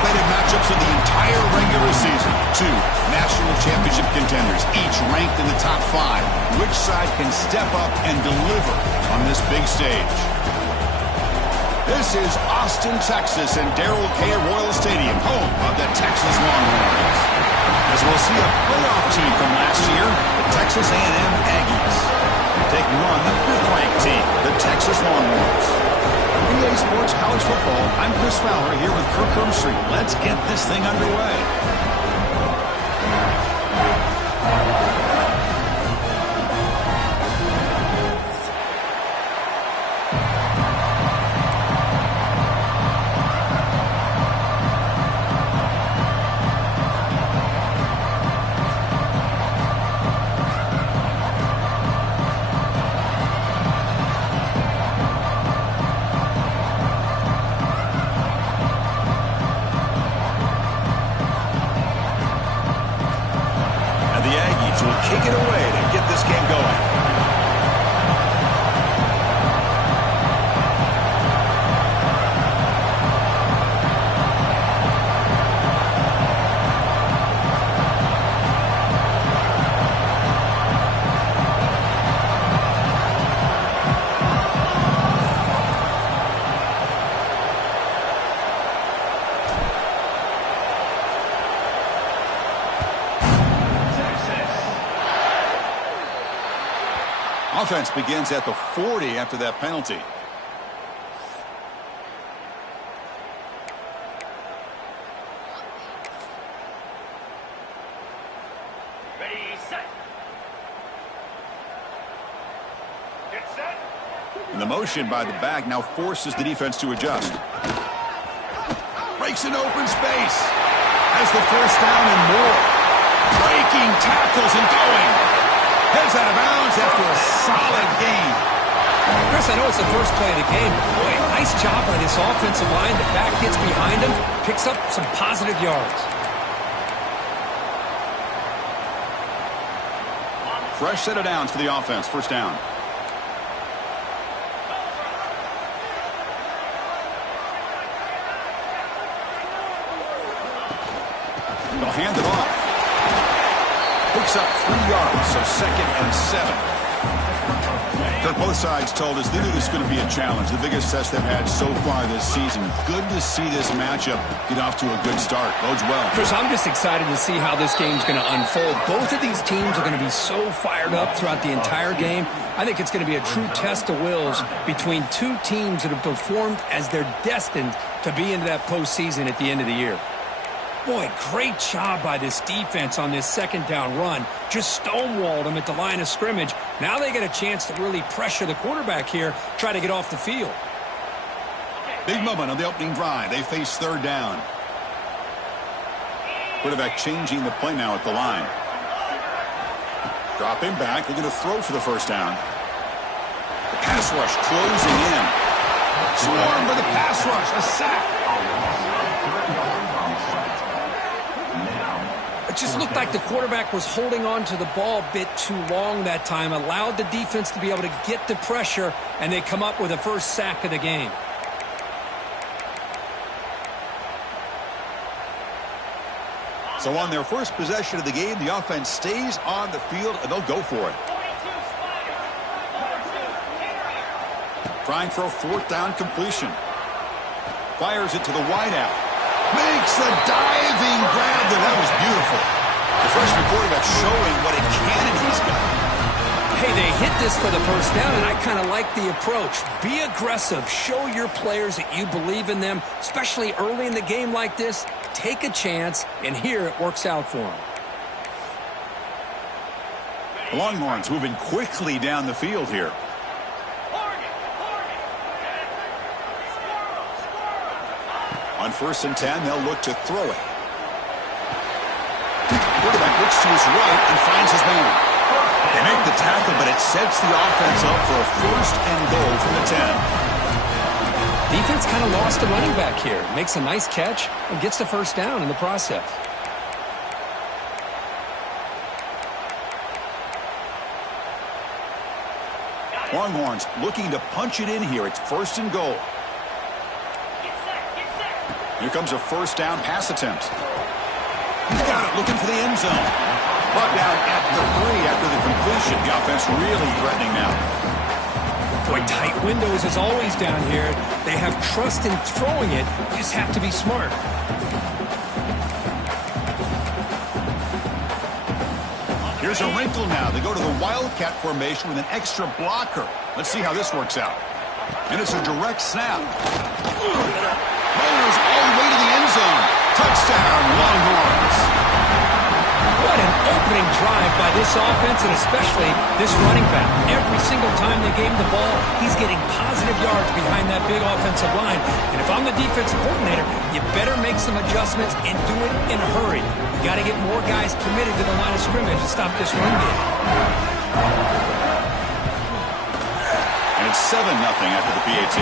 anticipated matchups of the entire regular season. Two national championship contenders, each ranked in the top 5. Which side can step up and deliver on this big stage? This is Austin, Texas, and Darrell K. Royal Stadium, home of the Texas Longhorns. As we'll see a playoff team from last year, the Texas A&M Aggies, taking on the 5th-ranked team, the Texas Longhorns. EA Sports College Football, I'm Chris Fowler here with Kirk Herbstreit. Let's get this thing underway. Kick it away to get this game going. Offense begins at the 40 after that penalty. Ready, set. Get set. And the motion by the back now forces the defense to adjust. Breaks an open space. Has the first down and more. Breaking tackles and going. Heads out of bounds after a solid game. Chris, I know it's the first play of the game, but boy, nice job by this offensive line. The back gets behind him, picks up some positive yards. Fresh set of downs for the offense. First down. They'll hand it off. Picks up 3 yards, so 2nd and 7. Kirk, both sides told us they knew this was going to be a challenge, the biggest test they've had so far this season. Good to see this matchup get off to a good start. Bodes well. Chris, I'm just excited to see how this game's going to unfold. Both of these teams are going to be so fired up throughout the entire game. I think it's going to be a true test of wills between two teams that have performed as they're destined to be into that postseason at the end of the year. Boy, great job by this defense on this 2nd down run. Just stonewalled them at the line of scrimmage. Now they get a chance to really pressure the quarterback here, try to get off the field. Big moment on the opening drive. They face 3rd down. Quarterback changing the play now at the line. Dropping back. They're going to throw for the first down. The pass rush closing in. Swarm for the pass rush. A sack. It just looked like the quarterback was holding on to the ball a bit too long that time, allowed the defense to be able to get the pressure, and they come up with a first sack of the game. So on their first possession of the game, the offense stays on the field, and they'll go for it. Trying for a 4th down completion. Fires it to the wideout. Makes the diving grab there. That was beautiful. The freshman quarterback showing what a cannon he's got. Hey, they hit this for the first down, and I kind of like the approach. Be aggressive. Show your players that you believe in them, especially early in the game like this. Take a chance, and here it works out for them. The Longhorns moving quickly down the field here. On 1st and 10, they'll look to throw it. Quarterback looks to his right and finds his man. They make the tackle, but it sets the offense up for a 1st and goal from the 10. Defense kind of lost a running back here. Makes a nice catch and gets the first down in the process. Longhorns looking to punch it in here. It's 1st and goal. Here comes a first down pass attempt. He's got it, looking for the end zone. Brought down at the 3 after the completion. The offense really threatening now. Boy, tight windows as always down here. They have trust in throwing it. You just have to be smart. Here's a wrinkle now. They go to the Wildcat formation with an extra blocker. Let's see how this works out. And it's a direct snap. Motors all the way to the end zone. Touchdown, Longhorns. What an opening drive by this offense, and especially this running back. Every single time they gave him the ball, he's getting positive yards behind that big offensive line. And if I'm the defensive coordinator, you better make some adjustments and do it in a hurry. You got to get more guys committed to the line of scrimmage to stop this run game. And it's 7-0 after the PAT.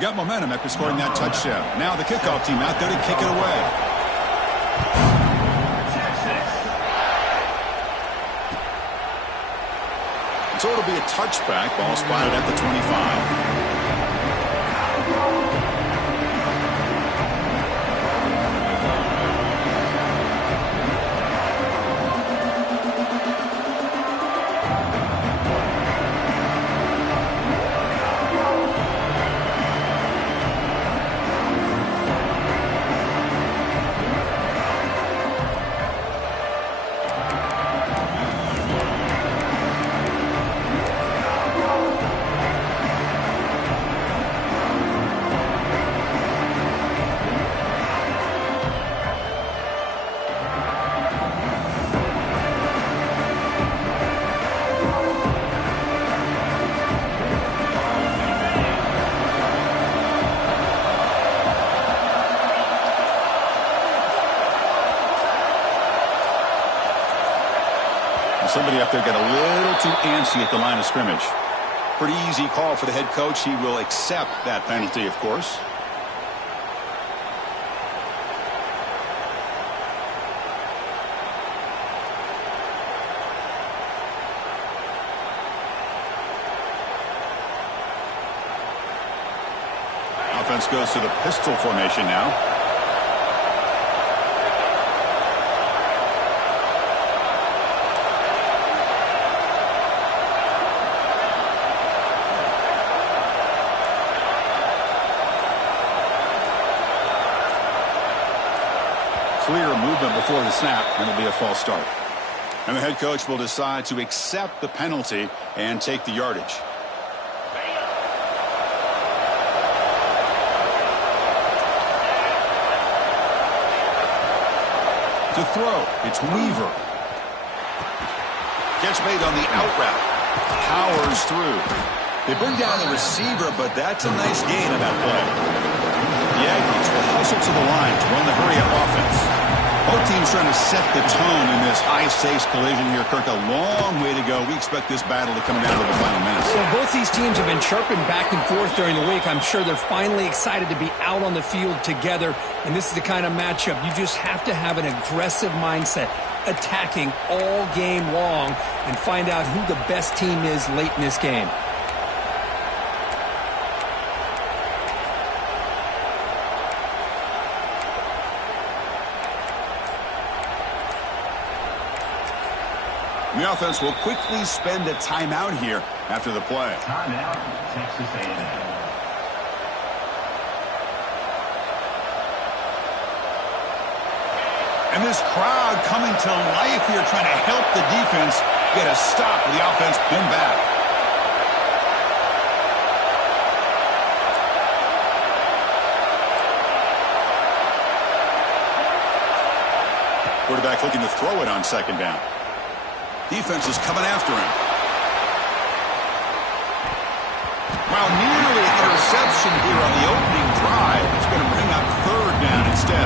Got momentum after scoring that touchdown. Now the kickoff team out there to kick it away. So it'll be a touchback. Ball spotted at the 25. Somebody up there got a little too antsy at the line of scrimmage. Pretty easy call for the head coach. He will accept that penalty, of course. Offense goes to the pistol formation now. Clear movement before the snap, and it'll be a false start. And the head coach will decide to accept the penalty and take the yardage. To throw, it's Weaver. Catch made on the out route. Powers through. They bring down the receiver, but that's a nice gain on that play. The Aggies will hustle to the line to run the hurry-up offense. Both teams trying to set the tone in this high-stakes collision here. Kirk, a long way to go. We expect this battle to come down to the final minutes. Well, both these teams have been chirping back and forth during the week. I'm sure they're finally excited to be out on the field together. And this is the kind of matchup you just have to have an aggressive mindset, attacking all game long, and find out who the best team is late in this game. The offense will quickly spend a timeout here after the play. Timeout, Texas A&M. And this crowd coming to life here, trying to help the defense get a stop with the offense pinned back. Quarterback looking to throw it on second down. Defense is coming after him. While nearly interception here on the opening drive, it's going to bring up third down instead.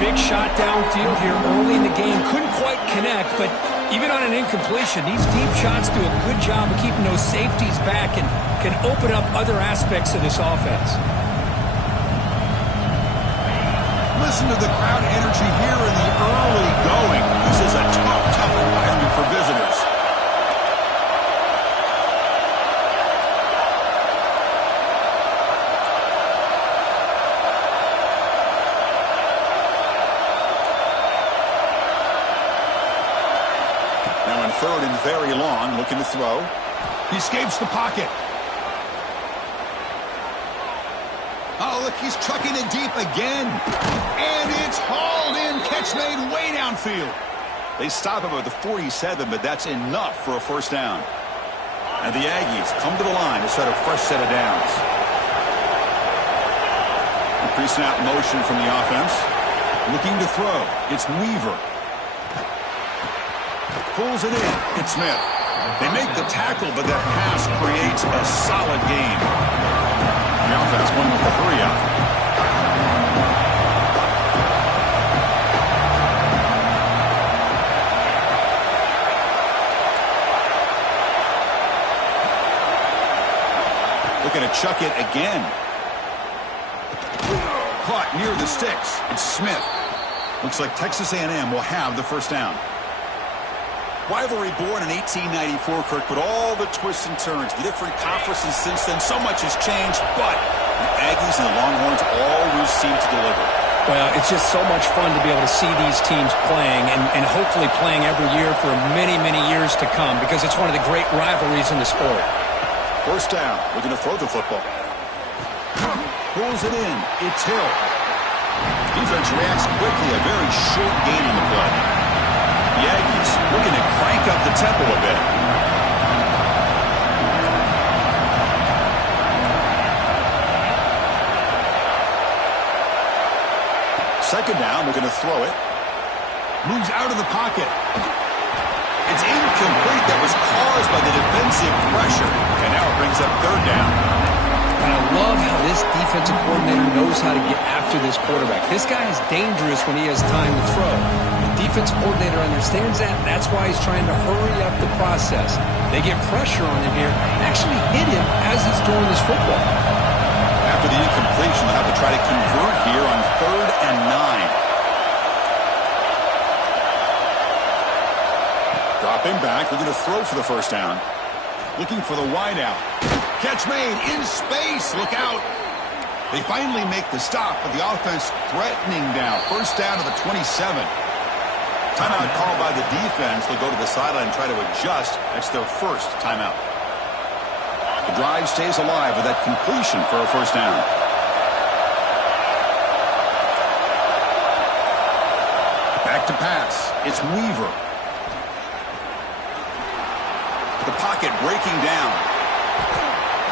big shot downfield here early in the game. Couldn't quite connect, but even on an incompletion, these deep shots do a good job of keeping those safeties back and can open up other aspects of this offense. Listen to the crowd energy here in the early going. This is a tough environment for visitors. Now in third and very long, looking to throw. He escapes the pocket. Oh, look, he's chucking it deep again. And it's hauled in. Catch made way downfield. They stop him at the 47, but that's enough for a first down. And the Aggies come to the line to set a fresh set of downs. The pre-snap motion from the offense. Looking to throw. It's Weaver. Pulls it in. It's Smith. They make the tackle, but that pass creates a solid gain. The offense won with the hurry up. Looking to chuck it again. Caught near the sticks. It's Smith. Looks like Texas A&M will have the first down. Rivalry born in 1894, Kirk, but all the twists and turns, the different conferences since then, so much has changed, but the Aggies and the Longhorns always seem to deliver. Well, it's just so much fun to be able to see these teams playing and hopefully playing every year for many years to come because it's one of the great rivalries in the sport. First down. We're going to throw the football. Pulls it in. It's Hill. Defense reacts quickly. A very short gain on the play. The Aggies looking to crank up the tempo a bit. Second down, we're going to throw it. Moves out of the pocket. It's incomplete. That was caused by the defensive pressure. And now it brings up third down. And I love how this defensive coordinator knows how to get after this quarterback. This guy is dangerous when he has time to throw. The defensive coordinator understands that. That's why he's trying to hurry up the process. They get pressure on him here and actually hit him as he's throwing this football. After the incompletion, they'll have to try to convert here on 3rd and 9. Dropping back. We're going to throw for the first down. Looking for the wideout. Catch made in space. Look out. They finally make the stop, but the offense threatening now. First down to the 27. Timeout called by the defense. They'll go to the sideline and try to adjust. That's their first timeout. The drive stays alive with that completion for a first down. Back to pass. It's Weaver. The pocket breaking down.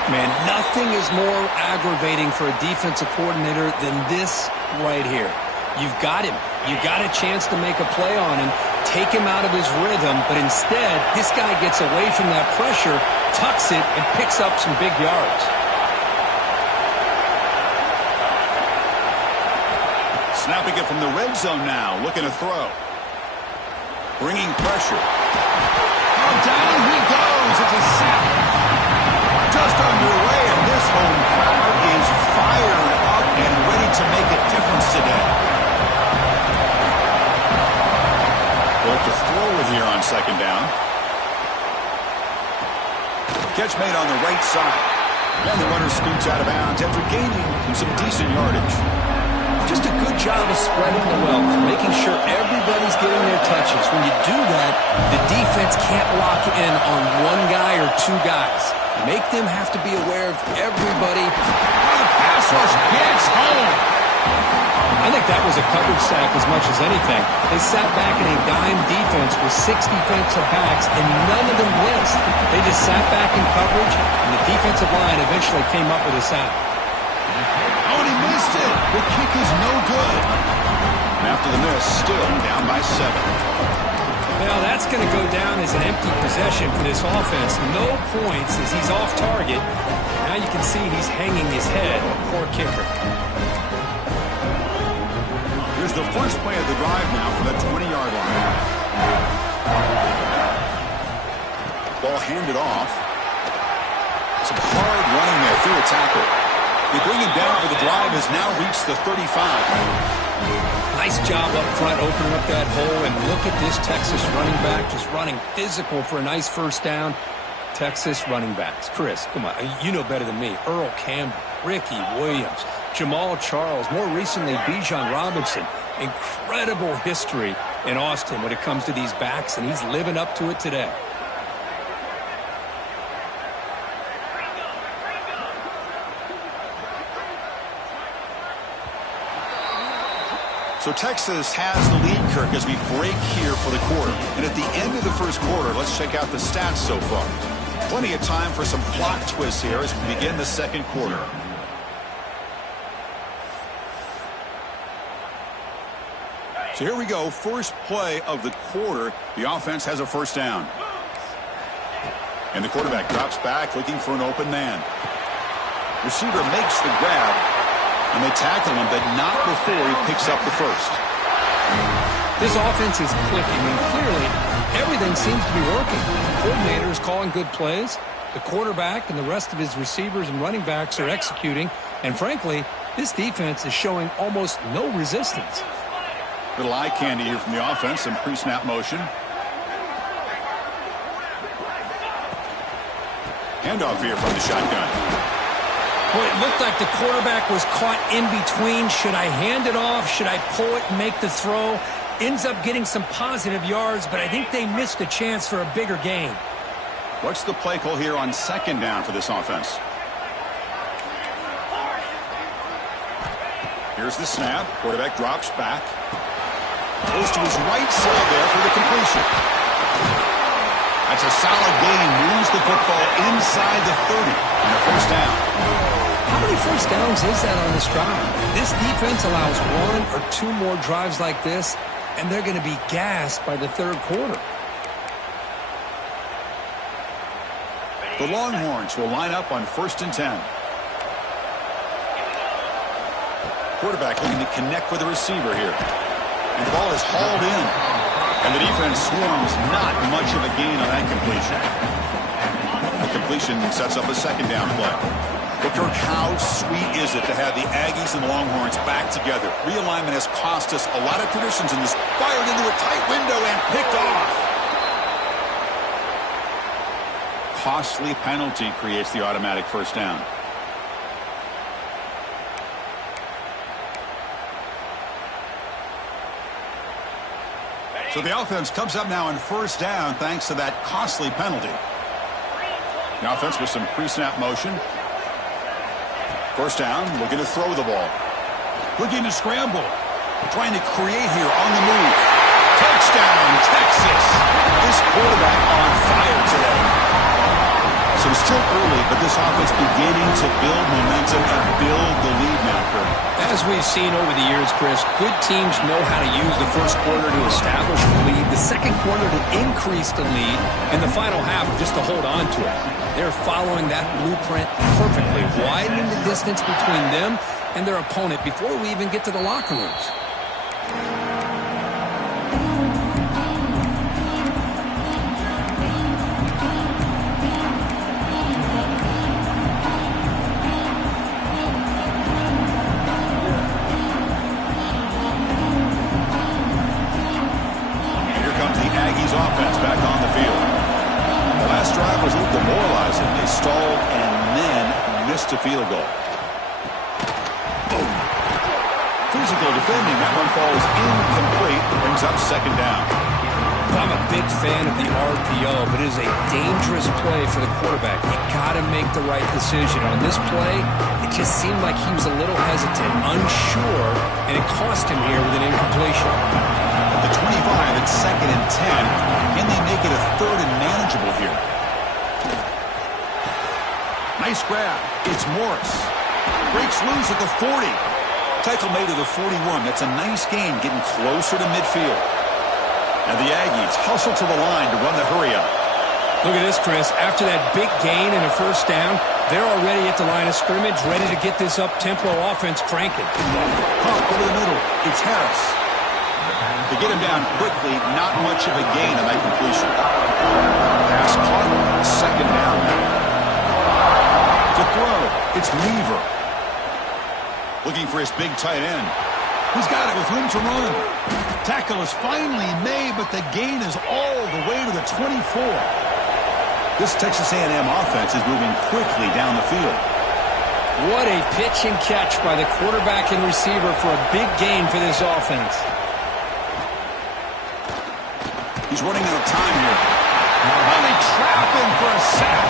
Man, nothing is more aggravating for a defensive coordinator than this right here. You've got him. You got a chance to make a play on him, take him out of his rhythm, but instead, this guy gets away from that pressure, tucks it, and picks up some big yards. Snapping it from the red zone now, looking to throw. Bringing pressure. Oh, down he goes. It's a sack. Just underway, and this home crowd is fired up and ready to make a difference today. Both to throw it here on second down. Catch made on the right side. And the runner scoots out of bounds after gaining some decent yardage. Just a good job of spreading the wealth, making sure everybody's getting their touches. When you do that, the defense can't lock in on one guy or two guys. Make them have to be aware of everybody. The pass rush gets home. I think that was a coverage sack as much as anything. They sat back in a dime defense with 6 defensive backs, and none of them blitzed. They just sat back in coverage, and the defensive line eventually came up with a sack. Oh, and he missed it. The kick is no good. And after the miss, still down by 7. Well, that's going to go down as an empty possession for this offense. No points as he's off target. Now you can see he's hanging his head. Poor kicker. Here's the first play of the drive now from the 20-yard line. Ball handed off. Some hard running there through a tackle. They bring him down, but the drive has now reached the 35. Nice job up front opening up that hole, and look at this Texas running back just running physical for a nice first down. Texas running backs. Chris, come on, you know better than me. Earl Campbell, Ricky Williams, Jamal Charles, more recently Bijan Robinson. Incredible history in Austin when it comes to these backs, and he's living up to it today. So Texas has the lead, Kirk, as we break here for the quarter. And at the end of the first quarter, let's check out the stats so far. Plenty of time for some plot twists here as we begin the second quarter. So here we go, first play of the quarter. The offense has a first down. And the quarterback drops back looking for an open man. Receiver makes the grab. And they tackle him, but not before he picks up the first. This offense is clicking, and clearly everything seems to be working. The coordinator is calling good plays. The quarterback and the rest of his receivers and running backs are executing. And frankly, this defense is showing almost no resistance. Little eye candy here from the offense, some pre-snap motion. Handoff here from the shotgun. Boy, it looked like the quarterback was caught in between. Should I hand it off? Should I pull it and make the throw? Ends up getting some positive yards, but I think they missed a chance for a bigger gain. What's the play call here on second down for this offense? Here's the snap. Quarterback drops back. Goes to his right side there for the completion. That's a solid gain. Moves the football inside the 30 and a first down. How many first downs is that on this drive? This defense allows one or two more drives like this, and they're going to be gassed by the third quarter. The Longhorns will line up on 1st and 10. Quarterback looking to connect with the receiver here. And the ball is hauled in. And the defense swarms, not much of a gain on that completion. The completion sets up a second down play. But Kirk, how sweet is it to have the Aggies and the Longhorns back together? Realignment has cost us a lot of traditions in this. Fired into a tight window and picked off. Costly penalty creates the automatic first down. So the offense comes up now on first down thanks to that costly penalty. The offense with some pre-snap motion. First down, looking to throw the ball. Looking to scramble. Trying to create here on the move. Touchdown, Texas. This quarterback on fire today. So it's still early, but this offense beginning to build momentum and build the lead now, Kurt. As we've seen over the years, Chris, good teams know how to use the first quarter to establish the lead, the second quarter to increase the lead, and the final half just to hold on to it. They're following that blueprint perfectly, widening the distance between them and their opponent before we even get to the locker rooms. Offense back on the field. The last drive was a little demoralizing. They stalled and then missed a field goal. Physical defending. That one falls incomplete. Brings up second down. I'm a big fan of the RPO, but it is a dangerous play for the quarterback. You got to make the right decision. On this play, it just seemed like he was a little hesitant, unsure, and it cost him here with an incompletion. The 25 at 2nd and 10. Can they make it a third and manageable here? Nice grab. It's Morris. Breaks loose at the 40. Tackle made to the 41. That's a nice gain, getting closer to midfield. And the Aggies hustle to the line to run the hurry up. Look at this, Chris. After that big gain and a first down, they're already at the line of scrimmage, ready to get this up-tempo offense cranking. Pump over the middle. It's Harris. To get him down quickly, not much of a gain on that completion. Pass caught, second down. To throw, it's Weaver. Looking for his big tight end. He's got it with room to run. Tackle is finally made, but the gain is all the way to the 24. This Texas A&M offense is moving quickly down the field. What a pitch and catch by the quarterback and receiver for a big gain for this offense. He's running out of time here. And they trap him for a sack.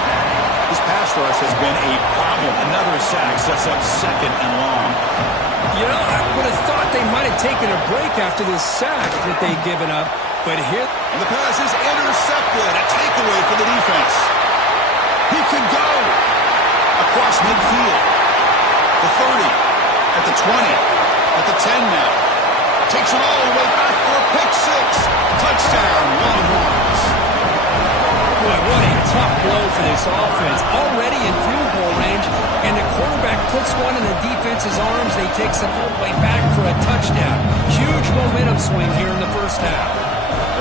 This pass rush has been a problem. Another sack sets up second and long. You know, I would have thought they might have taken a break after this sack that they'd given up. But here... And the pass is intercepted. A takeaway for the defense. He can go. Across midfield. The 30. At the 20. At the 10 now. Takes it all the way back for a pick six. Touchdown, Longhorns. Boy, what a tough blow for this offense. Already in field goal range, and the quarterback puts one in the defense's arms, and he takes it all the way back for a touchdown. Huge momentum swing here in the first half.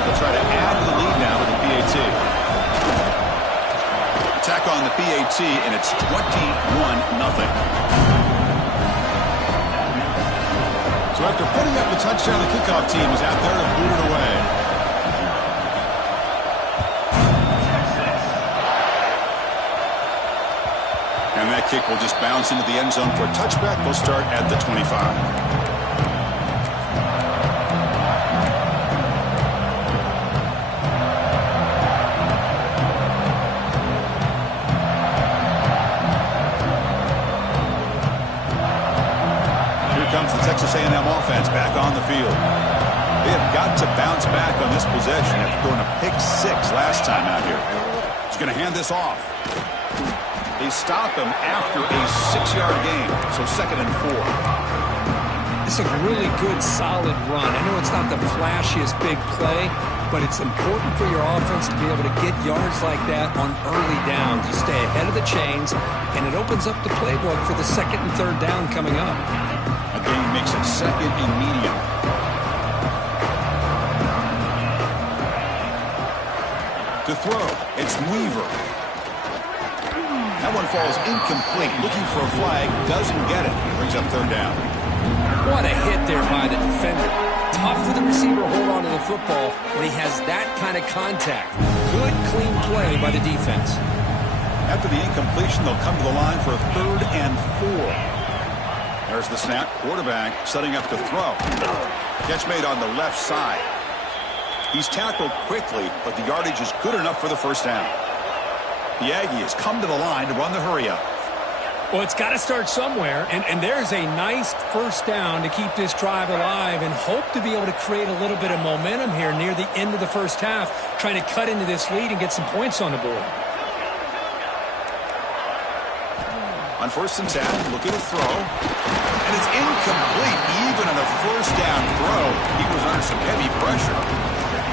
They'll try to add to the lead now with the PAT. Attack on the PAT, and it's 21-0. So after putting up the touchdown, the kickoff team is out there to boot it away. And that kick will just bounce into the end zone for a touchback. They'll start at the 25. Comes the Texas A&M offense back on the field. They have got to bounce back on this possession after throwing a pick six last time out here. He's going to hand this off. They stop him after a 6-yard gain, so 2nd and 4. This is a really good, solid run. I know it's not the flashiest big play, but it's important for your offense to be able to get yards like that on early downs. You stay ahead of the chains, and it opens up the playbook for the 2nd and 3rd down coming up. Again, makes it 2nd and medium. To throw, it's Weaver. That one falls incomplete. Looking for a flag, doesn't get it. Brings up 3rd down. What a hit there by the defender. Tough for the receiver to hold on to the football when he has that kind of contact. Good, clean play by the defense. After the incompletion, they'll come to the line for a 3rd and 4. There's the snap. Quarterback setting up to throw. Catch made on the left side. He's tackled quickly, but the yardage is good enough for the 1st down. The Aggies come to the line to run the hurry-up. Well, it's got to start somewhere, and there's a nice 1st down to keep this drive alive and hope to be able to create a little bit of momentum here near the end of the 1st half, trying to cut into this lead and get some points on the board. On 1st and 10, looking to throw. And it's incomplete. Even on a 1st down throw, he was under some heavy pressure.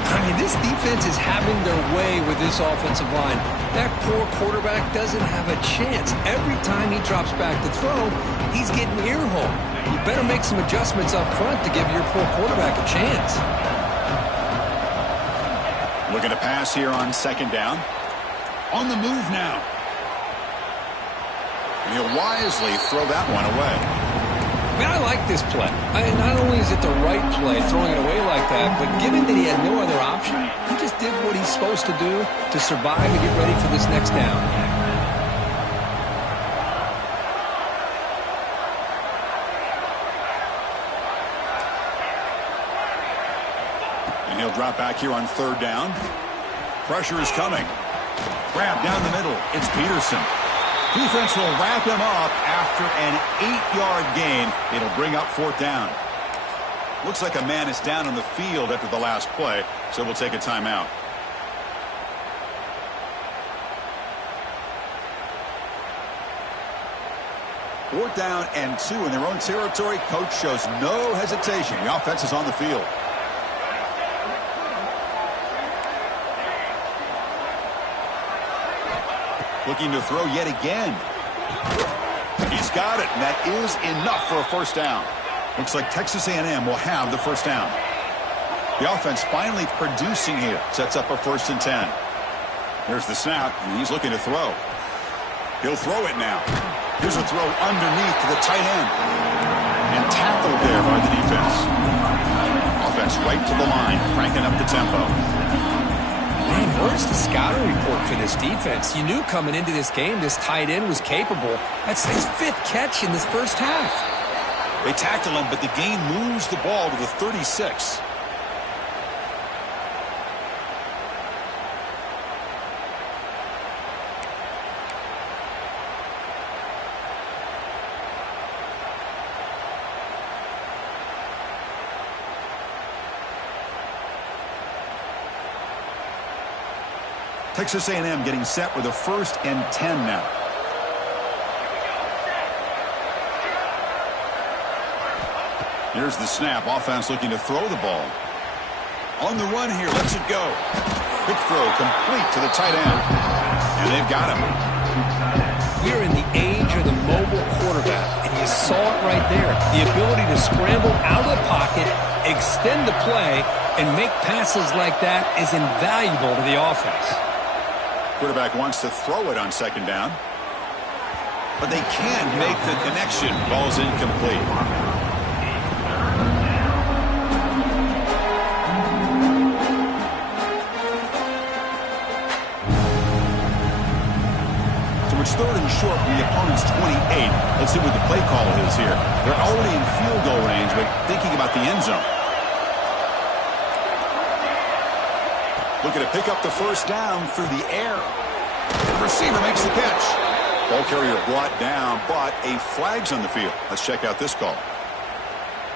I mean, this defense is having their way with this offensive line. That poor quarterback doesn't have a chance. Every time he drops back to throw, he's getting ear-hole. You better make some adjustments up front to give your poor quarterback a chance. Looking to pass here on 2nd down. On the move now. And he'll wisely throw that one away. I mean, I like this play. Not only is it the right play, throwing it away like that, but given that he had no other option, he just did what he's supposed to do to survive and get ready for this next down. And he'll drop back here on 3rd down. Pressure is coming. Grab down the middle. It's Peterson. Defense will wrap him up after an 8-yard gain. It'll bring up 4th down. Looks like a man is down on the field after the last play, so we'll take a timeout. Fourth down and 2 in their own territory. Coach shows no hesitation. The offense is on the field. Looking to throw yet again. He's got it, and that is enough for a 1st down. Looks like Texas A&M will have the 1st down. The offense finally producing here. Sets up a 1st and 10. Here's the snap, and he's looking to throw. He'll throw it now. Here's a throw underneath to the tight end. And tackled there by the defense. Offense right to the line, cranking up the tempo. Man, where's the scouting report for this defense? You knew coming into this game this tight end was capable. That's his 5th catch in this first half. They tackle him, but the gain moves the ball to the 36. Texas A&M getting set with a 1st and 10 now. Here's the snap. Offense looking to throw the ball. On the run here, lets it go. Quick throw complete to the tight end. And they've got him. We're in the age of the mobile quarterback, and you saw it right there. The ability to scramble out of the pocket, extend the play, and make passes like that is invaluable to the offense. Quarterback wants to throw it on 2nd down. But they can't make the connection. Ball's incomplete. So it's 3rd and short from the opponent's 28. Let's see what the play call is here. They're already in field goal range, but thinking about the end zone. Looking to pick up the 1st down through the air. The receiver makes the catch. Ball carrier brought down, but a flag's on the field. Let's check out this call.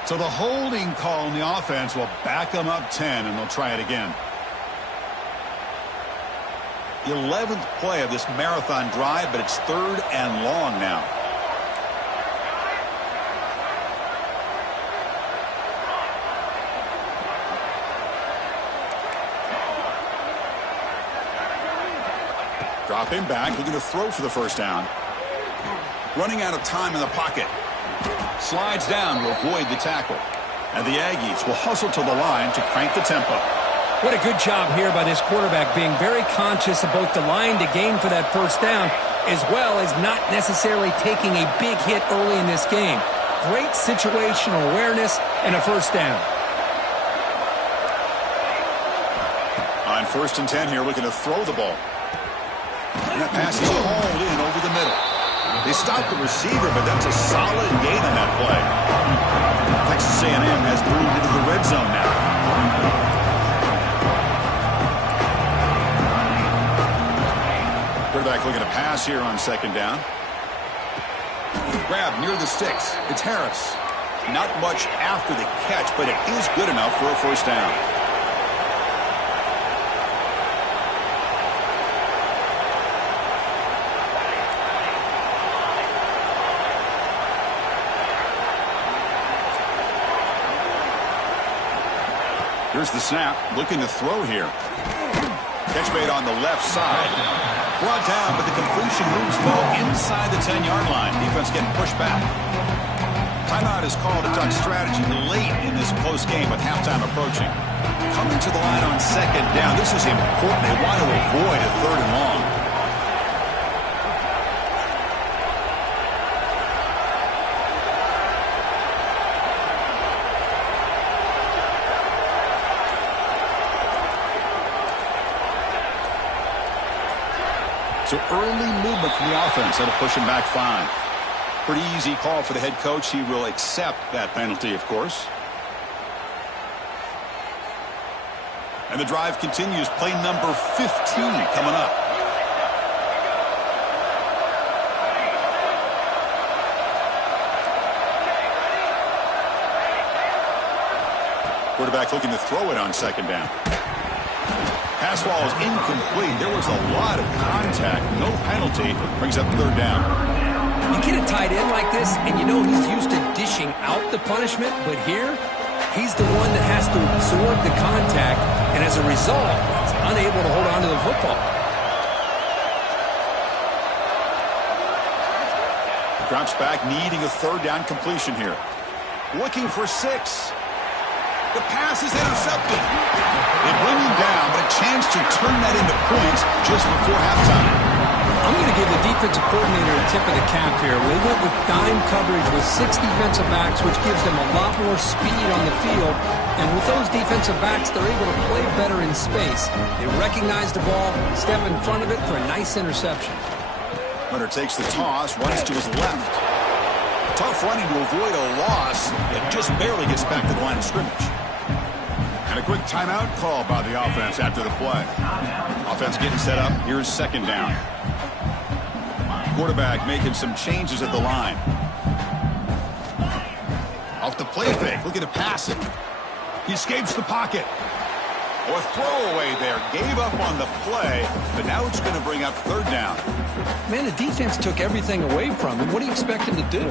So the holding call on the offense will back them up 10, and they'll try it again. 11th play of this marathon drive, but it's 3rd and long now. Drop him back, looking to throw for the 1st down. Running out of time in the pocket. Slides down to avoid the tackle. And the Aggies will hustle to the line to crank the tempo. What a good job here by this quarterback, being very conscious of both the line to gain for that 1st down, as well as not necessarily taking a big hit early in this game. Great situational awareness and a 1st down. On 1st and 10 here, looking to throw the ball. And that pass is hauled in over the middle. They stop the receiver, but that's a solid gain on that play. Texas A&M has moved into the red zone now. Quarterback looking to pass here on 2nd down. Grab near the sticks. It's Harris. Not much after the catch, but it is good enough for a 1st down. Here's the snap, looking to throw here. Catch made on the left side. Brought down, but the completion moves the ball inside the 10-yard line. Defense getting pushed back. Timeout is called to talk strategy late in this close game with halftime approaching. Coming to the line on 2nd down. This is important. They want to avoid a 3rd and long. So early movement from the offense. That'll push him back 5. Pretty easy call for the head coach. He will accept that penalty, of course. And the drive continues. Play number 15 coming up. Quarterback looking to throw it on 2nd down. Pass ball is incomplete. There was a lot of contact. No penalty. Brings up 3rd down. You get a tight end like this, and you know he's used to dishing out the punishment, but here, he's the one that has to absorb the contact, and as a result, he's unable to hold on to the football. Drops back, needing a 3rd down completion here. Looking for 6. The pass is intercepted. They bring him down, but a chance to turn that into points just before halftime. I'm going to give the defensive coordinator a tip of the cap here. They went with dime coverage with 6 defensive backs, which gives them a lot more speed on the field. And with those defensive backs, they're able to play better in space. They recognize the ball, step in front of it for a nice interception. Hunter takes the toss, runs to his left. Tough running to avoid a loss. It just barely gets back to the line of scrimmage. And a quick timeout call by the offense after the play. Offense getting set up. Here's second down. Quarterback making some changes at the line. Off the play fake, looking to pass it. He escapes the pocket. Oh, a throwaway there. Gave up on the play, but now it's going to bring up third down. Man, the defense took everything away from him. What do you expect him to do?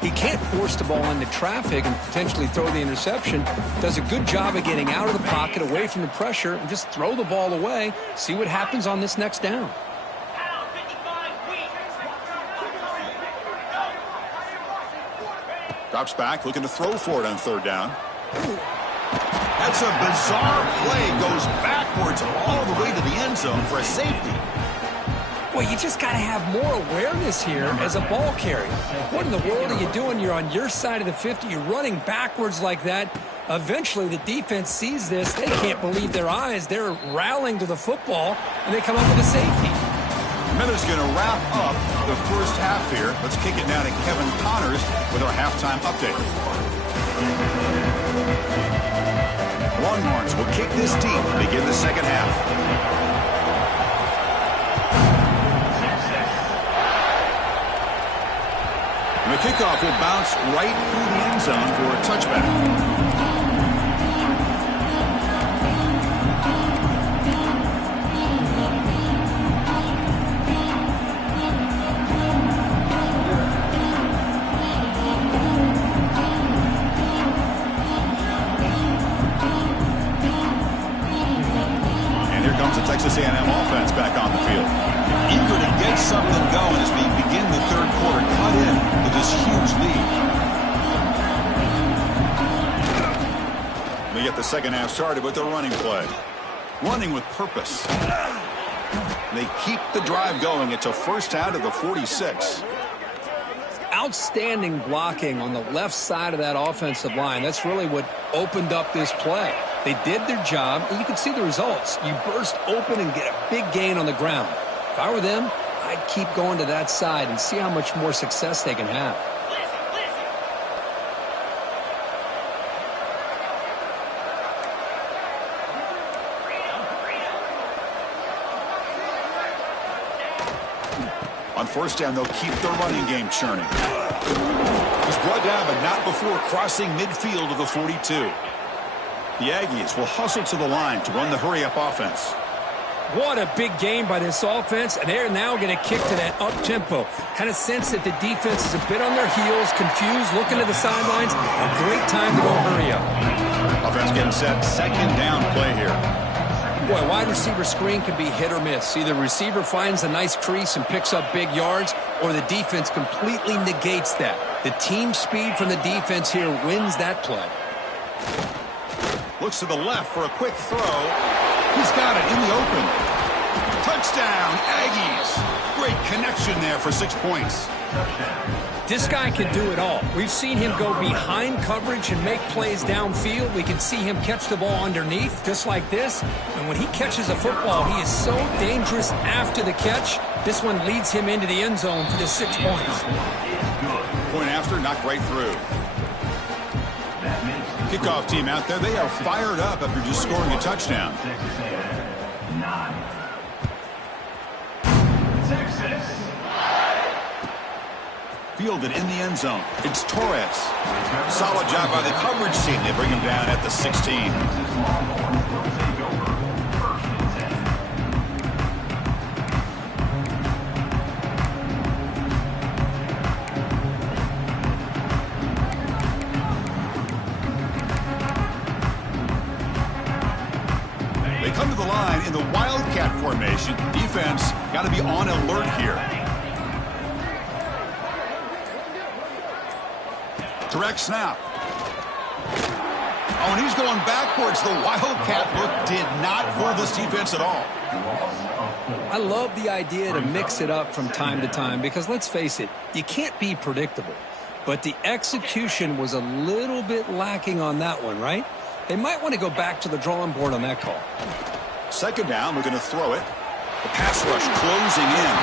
He can't force the ball into traffic and potentially throw the interception. Does a good job of getting out of the pocket, away from the pressure, and just throw the ball away. See what happens on this next down. Drops back, looking to throw for it on third down. That's a bizarre play. Goes backwards all the way to the end zone for a safety. Well, you just got to have more awareness here as a ball carrier. What in the world are you doing? You're on your side of the 50. You're running backwards like that. Eventually, the defense sees this. They can't believe their eyes. They're rallying to the football, and they come up with a safety. Miller's going to wrap up the first half here. Let's kick it down to Kevin Connors with our halftime update. Longhorns will kick this deep to begin the second half. And the kickoff will bounce right through the end zone for a touchback. Texas A&M offense back on the field. Eager to get something going as we begin the third quarter. Cut in with this huge lead. They get the second half started with the running play. Running with purpose. They keep the drive going. It's a first out of the 46. Outstanding blocking on the left side of that offensive line. That's really what opened up this play. They did their job, and you can see the results. You burst open and get a big gain on the ground. If I were them, I'd keep going to that side and see how much more success they can have. On first down, they'll keep their running game churning. He's brought down, but not before crossing midfield of the 42. The Aggies will hustle to the line to run the hurry-up offense. What a big game by this offense, and they're now going to kick to that up-tempo. Kind of sense that the defense is a bit on their heels, confused, looking to the sidelines. A great time to go hurry up. Offense getting set, second down play here. Boy, wide receiver screen can be hit or miss. Either receiver finds a nice crease and picks up big yards, or the defense completely negates that. The team speed from the defense here wins that play. Looks to the left for a quick throw. He's got it in the open. Touchdown, Aggies. Great connection there for 6 points. This guy can do it all. We've seen him go behind coverage and make plays downfield. We can see him catch the ball underneath, just like this. And when he catches a football, he is so dangerous after the catch. This one leads him into the end zone for the 6 points. Point after, knocked right through. Kickoff team out there, they are fired up after just scoring a touchdown. Fielded in the end zone. It's Torres. Solid job by the coverage team. They bring him down at the 16. Come to the line in the Wildcat formation. Defense got to be on alert here. Direct snap. Oh, and he's going backwards. The Wildcat look did not fool this defense at all. I love the idea to mix it up from time to time because, let's face it, you can't be predictable. But the execution was a little bit lacking on that one, right? They might want to go back to the drawing board on that call. Second down, we're going to throw it. The pass rush closing in.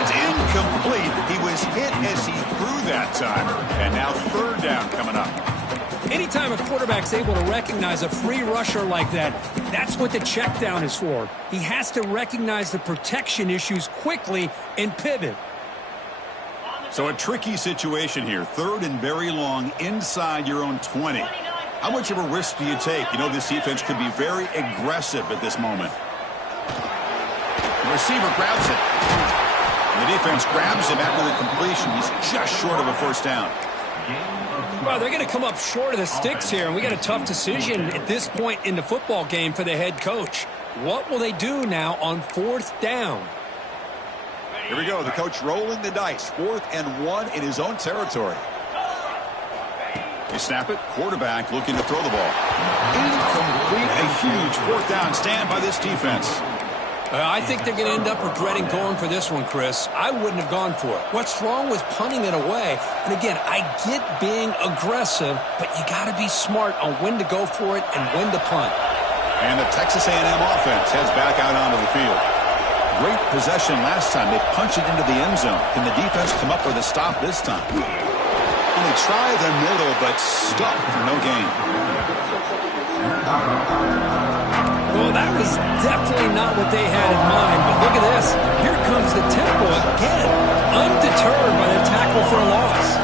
It's incomplete. He was hit as he threw that time. And now third down coming up. Anytime a quarterback's able to recognize a free rusher like that, that's what the check down is for. He has to recognize the protection issues quickly and pivot. So a tricky situation here. Third and very long inside your own 20. How much of a risk do you take? You know, this defense could be very aggressive at this moment. The receiver grabs it. And the defense grabs him after the completion. He's just short of a first down. Well, they're going to come up short of the sticks here, and we got a tough decision at this point in the football game for the head coach. What will they do now on fourth down? Here we go. The coach rolling the dice. 4th and 1 in his own territory. They snap it. Quarterback looking to throw the ball. Incomplete. A huge 4th down stand by this defense. I think they're going to end up regretting going for this one, Chris. I wouldn't have gone for it. What's wrong with punting it away? And again, I get being aggressive, but you got to be smart on when to go for it and when to punt. And the Texas A&M offense heads back out onto the field. Great possession last time. They punch it into the end zone. Can the defense come up with a stop this time? And they try the middle, but stuck for no gain. Well, that was definitely not what they had in mind, but look at this. Here comes the tempo again, undeterred by the tackle for a loss.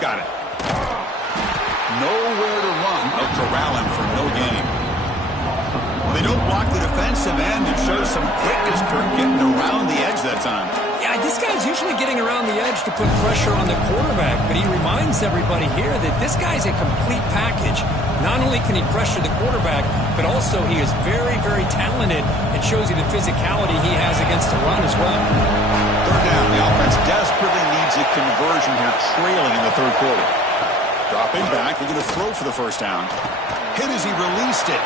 Got it. Nowhere to run. They'll corral him for no gain. They don't block the defensive end. It shows some quickness. Kirk getting around the edge that time. Yeah, this guy's usually getting around the edge to put pressure on the quarterback, but he reminds everybody here that this guy's a complete package. Not only can he pressure the quarterback, but also he is very, very talented and shows you the physicality he has against the run as well. Third down. The offense desperately needs a conversion here, trailing in the third quarter. Dropping back. They're going to throw for the first down. Hit as he released it.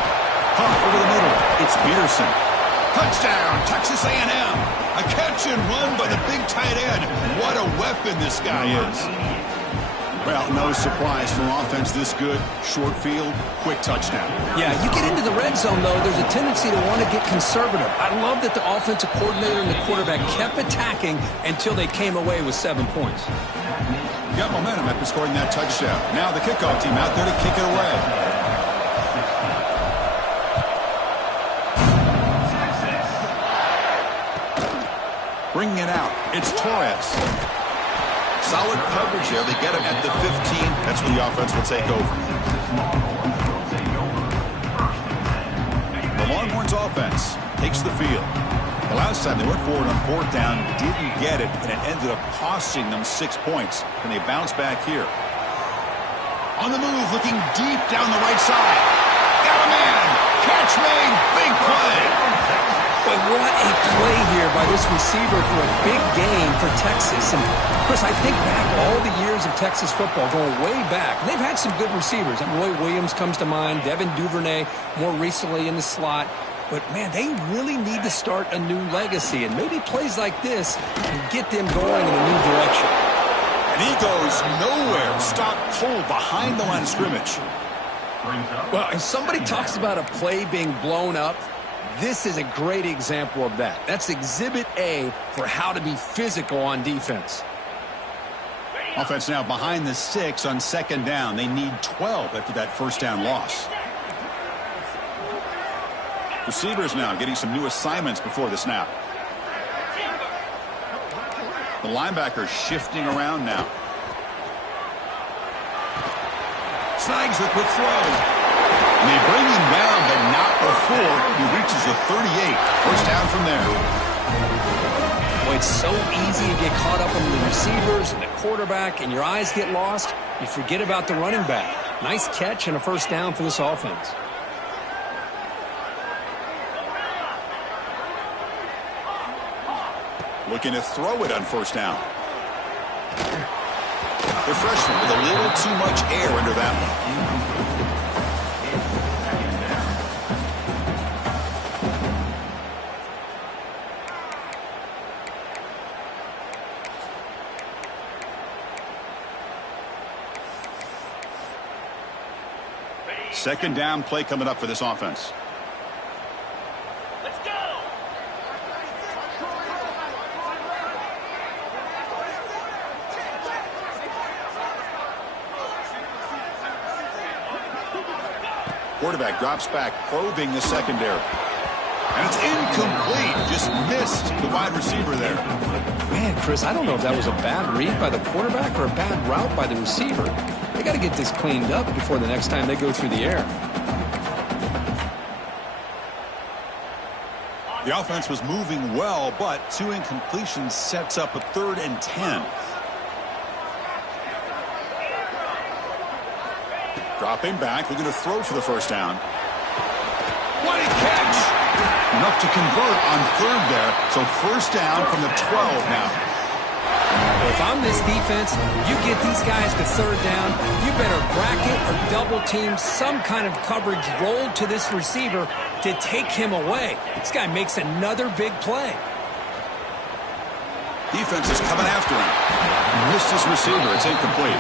Pump over the middle. It's Peterson. Touchdown, Texas A&M. A catch and run by the big tight end. What a weapon this guy is. Well, no surprise from offense this good. Short field, quick touchdown. Yeah, you get into the red zone, though, there's a tendency to want to get conservative. I love that the offensive coordinator and the quarterback kept attacking until they came away with 7 points. Got momentum after scoring that touchdown. Now the kickoff team out there to kick it away. Bringing it out. It's Torres. Solid coverage there. They get him at the 15. That's when the offense will take over. The Longhorns offense takes the field. The last time they went forward on fourth down, didn't get it, and it ended up costing them 6 points. Can they bounce back here? On the move, looking deep down the right side. Got a man. Catch made. Big play. But what a play here by this receiver for a big gain for Texas. And, Chris, I think back all the years of Texas football, going way back. They've had some good receivers. Roy Williams comes to mind, Devin Duvernay more recently in the slot. But, man, they really need to start a new legacy. And maybe plays like this can get them going in a new direction. And he goes nowhere. Stop cold behind the line of scrimmage. Well, if somebody talks about a play being blown up, this is a great example of that. That's Exhibit A for how to be physical on defense. Offense now behind the 6 on second down. They need 12 after that first down loss. Receivers now getting some new assignments before the snap. The linebackers shifting around now. Snags the quick throw. And they bring him down, but not before he reaches the 38. First down from there. Boy, it's so easy to get caught up on the receivers and the quarterback, and your eyes get lost. You forget about the running back. Nice catch and a first down for this offense. Looking to throw it on first down. The freshman with a little too much air under that one. Second down play coming up for this offense. Let's go. Quarterback drops back, probing the secondary. And it's incomplete. Just missed the wide receiver there. Man, Chris, I don't know if that was a bad read by the quarterback or a bad route by the receiver. They got to get this cleaned up before the next time they go through the air. The offense was moving well, but 2 incompletions sets up a 3rd and 10. Dropping back, looking to throw for the first down. What a catch! Enough to convert on 3rd there, so first down from the 12 now. If I'm this defense, you get these guys to 3rd down, you better bracket or double team some kind of coverage roll to this receiver to take him away. This guy makes another big play. Defense is coming after him. Missed his receiver. It's incomplete.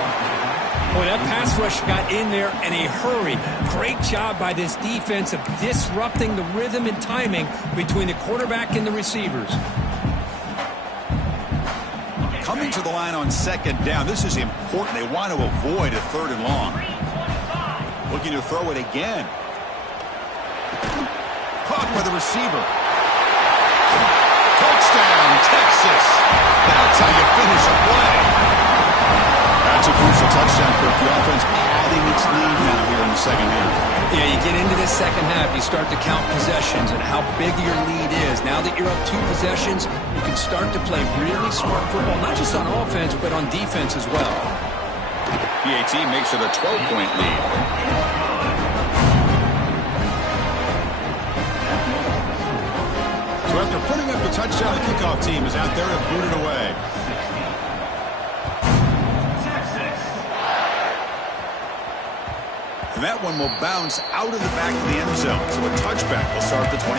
Boy, that pass rush got in there in a hurry. Great job by this defense of disrupting the rhythm and timing between the quarterback and the receivers. Coming to the line on second down. This is important. They want to avoid a 3rd and long. Looking to throw it again. Caught by the receiver. Touchdown, Texas. That's how you finish a play. That's a crucial touchdown for the offense padding its lead now here in the second half. Yeah, you get into this second half, you start to count possessions and how big your lead is. Now that you're up 2 possessions, you can start to play really smart football, not just on offense, but on defense as well. PAT makes it a 12-point lead. So after putting up the touchdown, the kickoff team is out there to boot it away. And that one will bounce out of the back of the end zone. So a touchback will start the 25.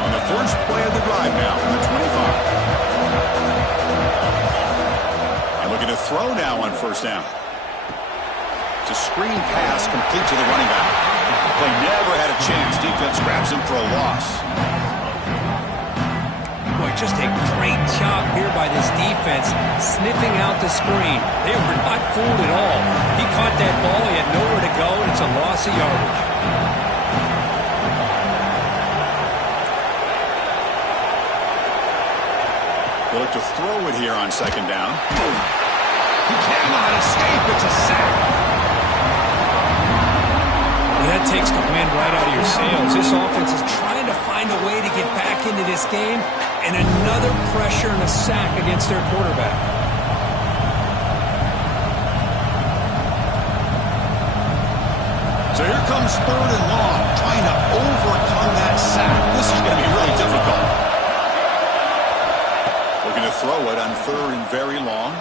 On the first play of the drive now from the 25. And looking to throw now on first down. It's a screen pass complete to the running back. Play never had a chance. Defense grabs him for a loss. Boy, just a great job here by this defense, sniffing out the screen. They were not fooled at all. He caught that ball. He had nowhere to go, and it's a loss of yardage. They look to throw it here on second down. He cannot escape. It's a sack. That takes the wind right out of your sails. This offense is trying to find a way to get back into this game, and another pressure and a sack against their quarterback. So here comes 3rd and long, trying to overcome that sack. This is going to be really difficult. Looking to throw it on 3rd and very long.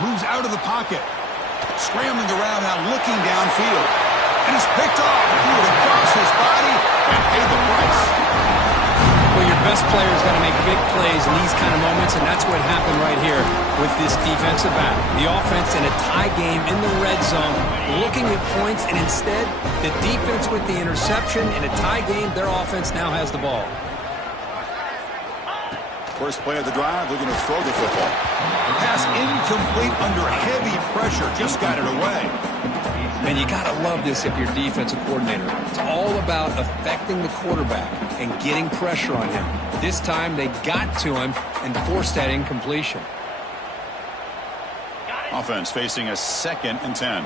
Moves out of the pocket. Scrambling around now, looking downfield. And it's picked off. Threw it across his body and paid the price. Well, your best player is going to make big plays in these kind of moments, and that's what happened right here with this defensive back. The offense in a tie game in the red zone, looking at points, and instead, the defense with the interception. In a tie game, their offense now has the ball. First play of the drive, looking to throw the football. The pass incomplete under heavy pressure, just got it away. And you got to love this if you're defensive coordinator. It's all about affecting the quarterback and getting pressure on him. This time they got to him and forced that incompletion. Offense facing a 2nd and 10.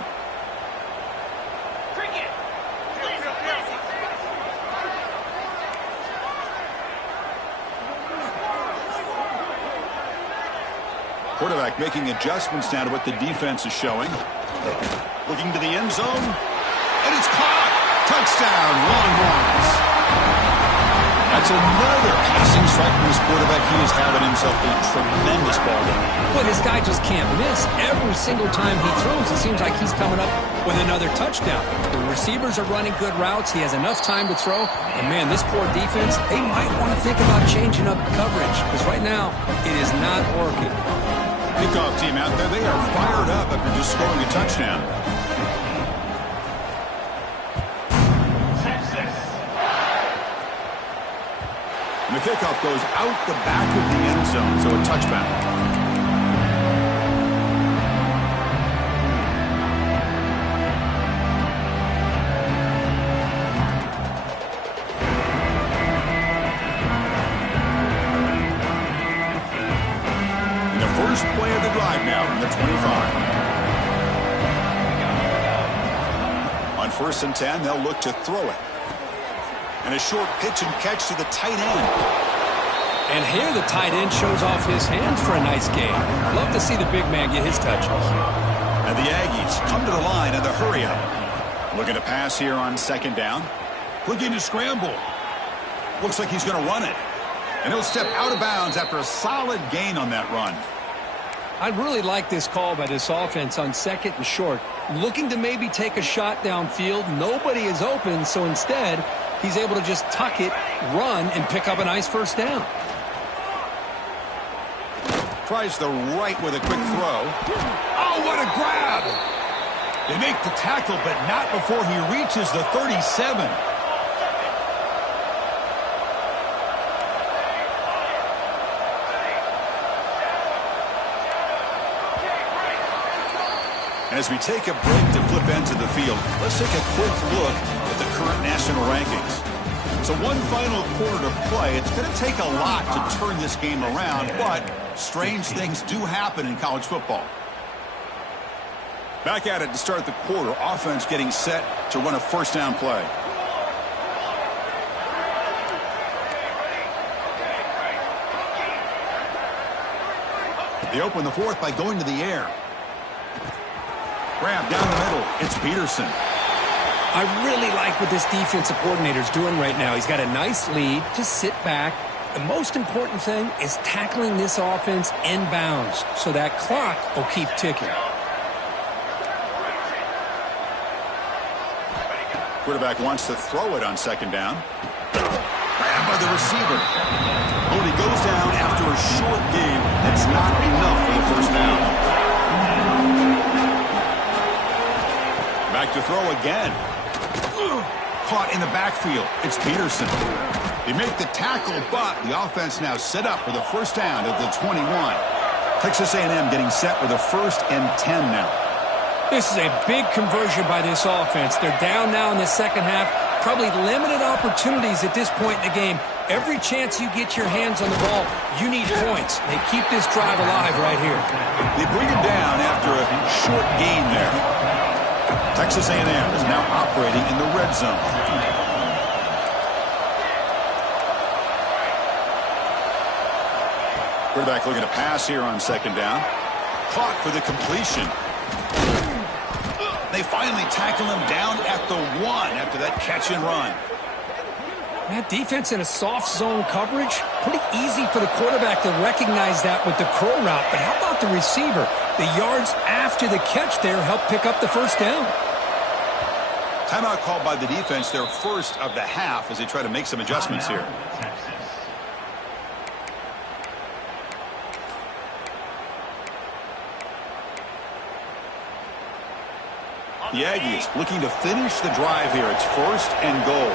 Quarterback making adjustments now to what the defense is showing. Looking to the end zone. And it's caught. Touchdown, Longhorns. That's another passing strike from this quarterback. He is having himself a tremendous ball game. Boy, this guy just can't miss. Every single time he throws, it seems like he's coming up with another touchdown. The receivers are running good routes. He has enough time to throw. And, man, this poor defense, they might want to think about changing up coverage because right now it is not working. Kickoff team out there, they are fired up after just scoring a touchdown. And the kickoff goes out the back of the end zone, so a touchback. First play of the drive now from the 25. On 1st and 10, they'll look to throw it. And a short pitch and catch to the tight end. And here the tight end shows off his hands for a nice game. Love to see the big man get his touches. And the Aggies come to the line in the hurry-up. Looking to pass here on 2nd down. Looking to scramble. Looks like he's going to run it. And he'll step out of bounds after a solid gain on that run. I really like this call by this offense on 2nd and short. Looking to maybe take a shot downfield. Nobody is open, so instead, he's able to just tuck it, run, and pick up a nice first down. Tries the right with a quick throw. Oh, what a grab! They make the tackle, but not before he reaches the 37. As we take a break to flip into the field, let's take a quick look at the current national rankings. So one final quarter to play. It's going to take a lot to turn this game around, but strange things do happen in college football. Back at it to start the quarter. Offense getting set to run a first down play. They open the 4th by going to the air. Grab down the middle. It's Peterson. I really like what this defensive coordinator is doing right now. He's got a nice lead. Just sit back. The most important thing is tackling this offense inbounds so that clock will keep ticking. Quarterback wants to throw it on 2nd down. Grabbed by the receiver. Oh, he goes down after a short gain. That's not enough for the first down. Back to throw again. Caught in the backfield. It's Peterson. They make the tackle, but the offense now set up for the first down at the 21. Texas A&M getting set with a 1st and 10 now. This is a big conversion by this offense. They're down now in the second half. Probably limited opportunities at this point in the game. Every chance you get your hands on the ball, you need points. They keep this drive alive right here. They bring him down after a short gain there. Texas A&M is now operating in the red zone. Quarterback looking to pass here on 2nd down. Caught for the completion. They finally tackle him down at the 1 after that catch and run. That defense in a soft zone coverage, pretty easy for the quarterback to recognize that with the curl route. But how about the receiver? The yards after the catch there help pick up the first down. Timeout called by the defense, their first of the half, as they try to make some adjustments here. The Aggies looking to finish the drive here. It's 1st and goal.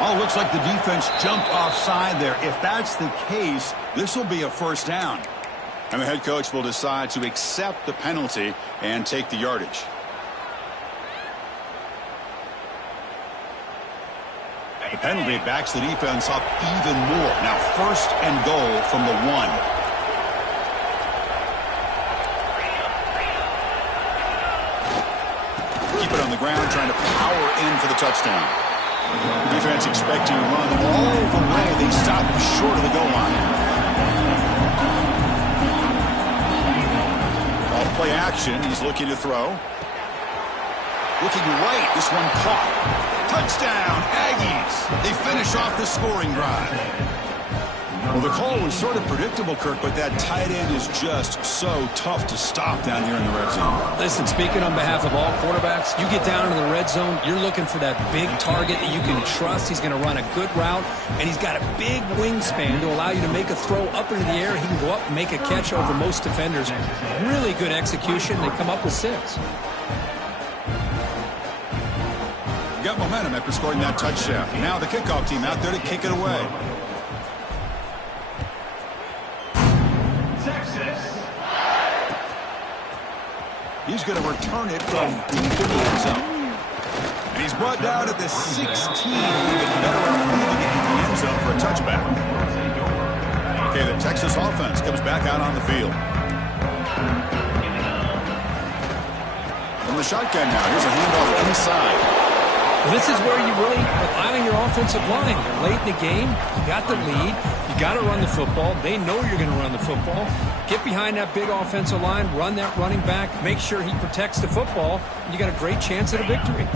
Oh, looks like the defense jumped offside there. If that's the case, this will be a first down. And the head coach will decide to accept the penalty and take the yardage. The penalty backs the defense up even more. Now 1st and goal from the 1. Keep it on the ground, trying to power in for the touchdown. The defense expecting to run all the way. They stop short of the goal line. Off play action. He's looking to throw. Looking right. This one caught. Touchdown, Aggies. They finish off the scoring drive. Well, the call was sort of predictable, Kirk, but that tight end is just so tough to stop down here in the red zone. Listen, speaking on behalf of all quarterbacks, you get down into the red zone, you're looking for that big target that you can trust. He's going to run a good route, and he's got a big wingspan to allow you to make a throw up into the air. He can go up and make a catch over most defenders. Really good execution. They come up with 6. Got momentum after scoring that touchdown. Now the kickoff team out there to kick it away. He's going to return it from deep in the end zone. And he's brought down at the 16. Even better off leaving it in the end zone for a touchback. Okay, the Texas offense comes back out on the field. From the shotgun now. Here's a handoff inside. Well, this is where you really rely on your offensive line. You're late in the game. You got the lead. You got to run the football. They know you're going to run the football. Get behind that big offensive line. Run that running back. Make sure he protects the football. And you got a great chance at a victory.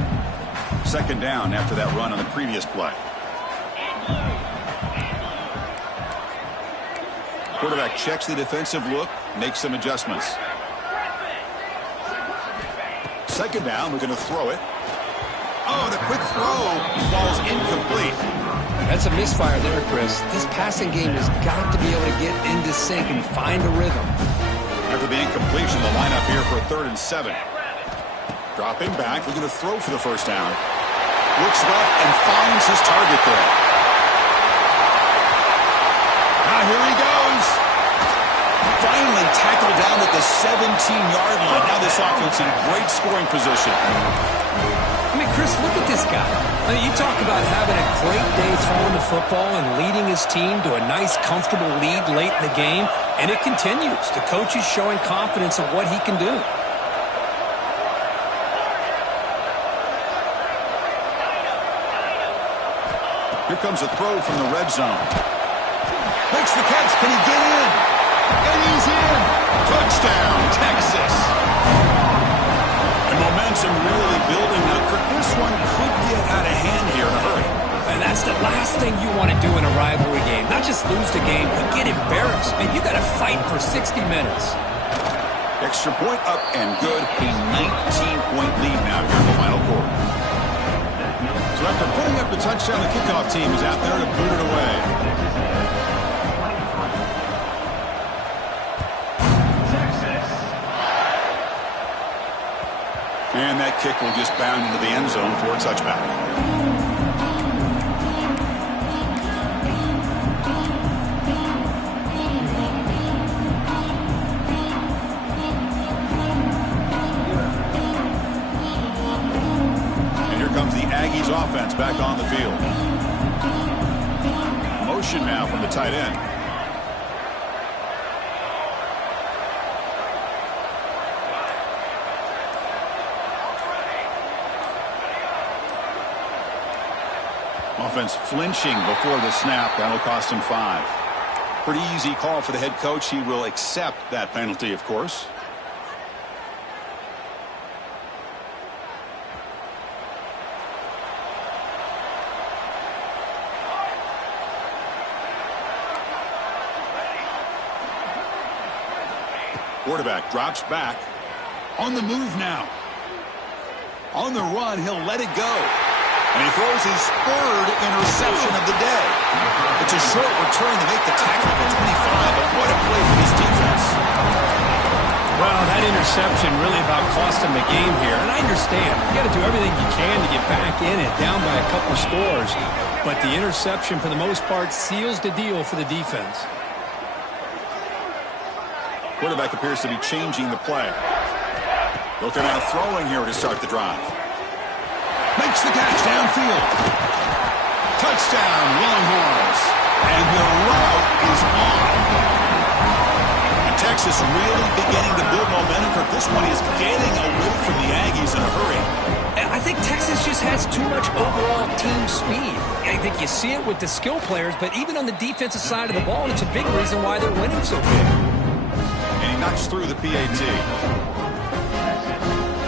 2nd down after that run on the previous play. Quarterback checks the defensive look, makes some adjustments. 2nd down, we're going to throw it. Oh, the quick throw falls incomplete. That's a misfire there, Chris. This passing game has got to be able to get into sync and find a rhythm. After the incompletion, the lineup here for a 3rd and 7. Dropping back, looking to throw for the 1st down. Looks left and finds his target there. Now here he goes. Finally tackled down at the 17-yard line. Now this offense in great scoring position. I mean, Chris, look at this guy. I mean, you talk about having a great day throwing the football and leading his team to a nice, comfortable lead late in the game, and it continues. The coach is showing confidence in what he can do. Here comes a throw from the red zone. Makes the catch. Can he get in? And he's in. Touchdown, Texas. And momentum really building now. This one could get out of hand here in a hurry. And that's the last thing you want to do in a rivalry game. Not just lose the game, but get embarrassed. And you got to fight for 60 minutes. Extra point up and good. A 19-point lead now here in the final quarter. So after putting up the touchdown, the kickoff team is out there to boot it away. And that kick will just bound into the end zone for a touchback. And here comes the Aggies offense back on the field. Motion now from the tight end. Offense flinching before the snap. That'll cost him 5. Pretty easy call for the head coach. He will accept that penalty, of course. Quarterback drops back. On the move now. On the run, he'll let it go. And he throws his 3rd interception of the day. It's a short return to make the tackle at the 25, but what a play for this defense. Well, that interception really about cost him the game here. And I understand. You got to do everything you can to get back in it, down by a couple scores. But the interception, for the most part, seals the deal for the defense. Quarterback appears to be changing the play. Looking at throwing here to start the drive. Makes the catch downfield. Touchdown, Longhorns. And the route is on. And Texas really beginning to build momentum. This one is getting away from the Aggies in a hurry. I think Texas just has too much overall team speed. I think you see it with the skill players, but even on the defensive side of the ball, it's a big reason why they're winning so big. And he knocks through the PAT.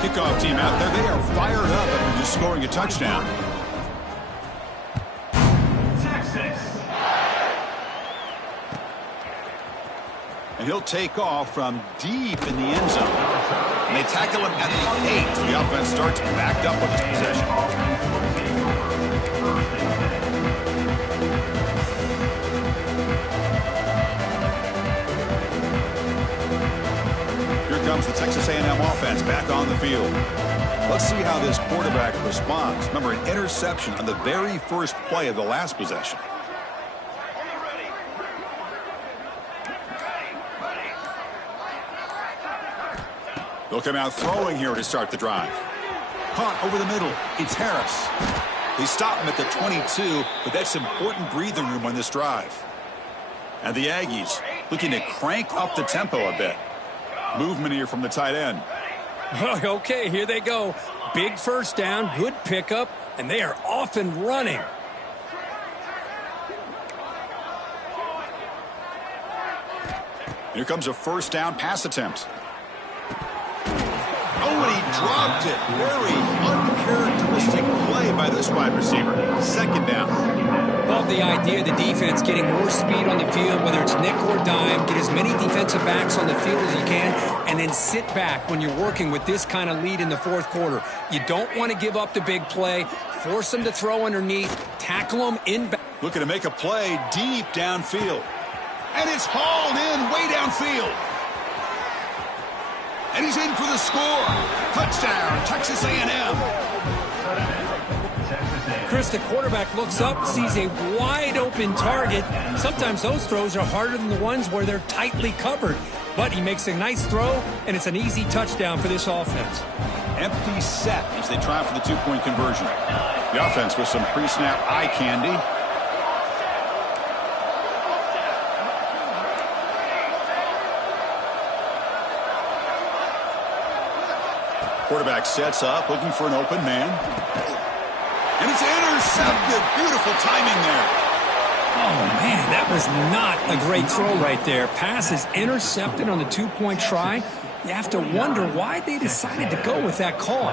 Kickoff team out there. They are fired up after just scoring a touchdown. And he'll take off from deep in the end zone. And they tackle him at the 8. The offense starts backed up with this possession. Here comes the Texas A&M offense back on the field. Let's see how this quarterback responds. Remember, an interception on the very first play of the last possession. They'll come out throwing here to start the drive. Caught over the middle. It's Harris. They stop him at the 22, but that's important breathing room on this drive. And the Aggies looking to crank up the tempo a bit. Movement here from the tight end. Okay, here they go. Big first down, good pickup, and they are off and running. Here comes a first down pass attempt. Oh, and he dropped it. Very uncharacteristic play by this wide receiver. Second down. Love the idea of the defense getting more speed on the field, whether it's nickel or dime. Get as many defensive backs on the field as you can, and then sit back when you're working with this kind of lead in the fourth quarter. You don't want to give up the big play. Force them to throw underneath. Tackle them in back. Looking to make a play deep downfield. And it's hauled in way downfield. And he's in for the score. Touchdown, Texas A&M. Chris, the quarterback looks up, sees a wide-open target. Sometimes those throws are harder than the ones where they're tightly covered. But he makes a nice throw, and it's an easy touchdown for this offense. Empty set as they try for the two-point conversion. The offense with some pre-snap eye candy. Quarterback sets up, looking for an open man. And it's intercepted. Beautiful timing there. Oh, man, that was not a great throw right there. Pass is intercepted on the two-point try. You have to wonder why they decided to go with that call.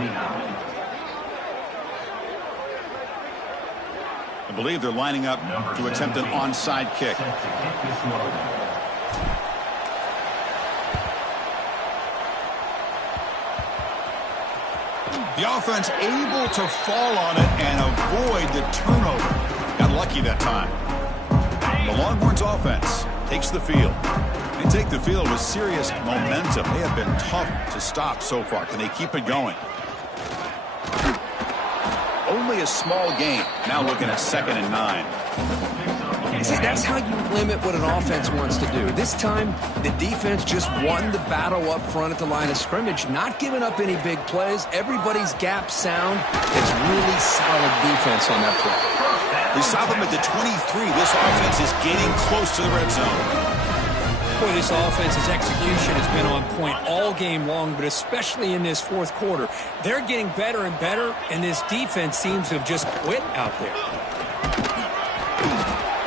I believe they're lining up to attempt an onside kick. The offense able to fall on it and avoid the turnover. Got lucky that time. The Longhorns offense takes the field. They take the field with serious momentum. They have been tough to stop so far. Can they keep it going? Only a small gain. Now looking at 2nd and 9. See, that's how you limit what an offense wants to do. This time, the defense just won the battle up front at the line of scrimmage, not giving up any big plays. Everybody's gap sound. It's really solid defense on that play. They stop him at the 23. This offense is getting close to the red zone. Boy, this offense's execution has been on point all game long, but especially in this fourth quarter. They're getting better and better, and this defense seems to have just quit out there.